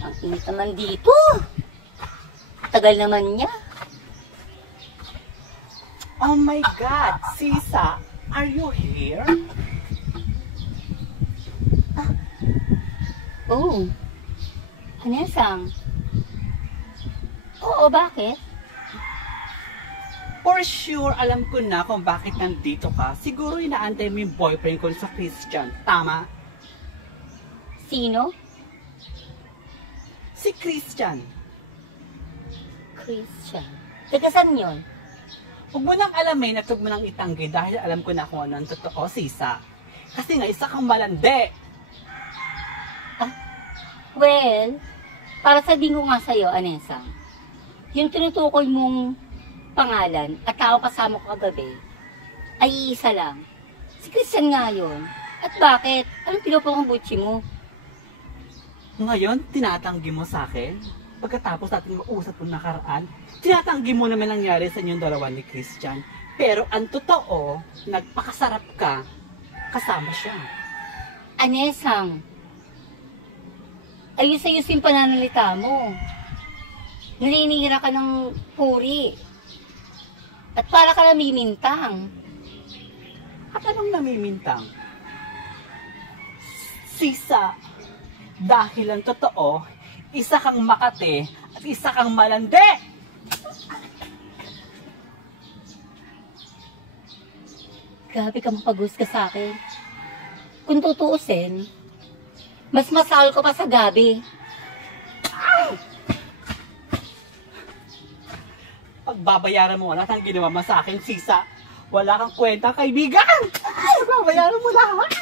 Ang init naman dito. Tagal naman niya. Oh my God, Sisa, are you here? Oh, Hanesang. Oo, bakit? For sure, alam ko na kung bakit nandito ka. Siguro inaantay mo yung boyfriend ko sa Christian. Tama? Sino? Si Christian. Christian. Taga saan yun? Huwag mo nang alamin at huwag mo nang itanggi dahil alam ko na kung ano ang totoo, Sisa. Kasi nga, isa kang malandi. Well, para sabihin ko nga sa'yo, Anessa, yung tinutukoy mong pangalan at tao kasama ko kagabi, ay isa lang. Si Christian nga yun. At bakit? Anong pinupangabutsi mo? Ngayon, tinatanggi mo sa akin? Pagkatapos natin mausap ng nakaraan, tinatanggi mo naman nangyari sa inyong dalawa ni Christian. Pero ang totoo, nagpakasarap ka, kasama siya. Anesang, ayos-ayos yung pananalita mo. Naninira ka ng puri. At para ka namimintang. At anong namimintang? Sisa, dahil ang totoo, isa kang makate at isa kang malandi! Grabe ka mapag-gusto sa akin. Kung tutuusin, mas masahal ko pa sa gabi. Pagbabayaran mo lahat ang ginawa mo sa akin, Sisa. Wala kang kwenta, kaibigan! Pagbabayaran mo lahat!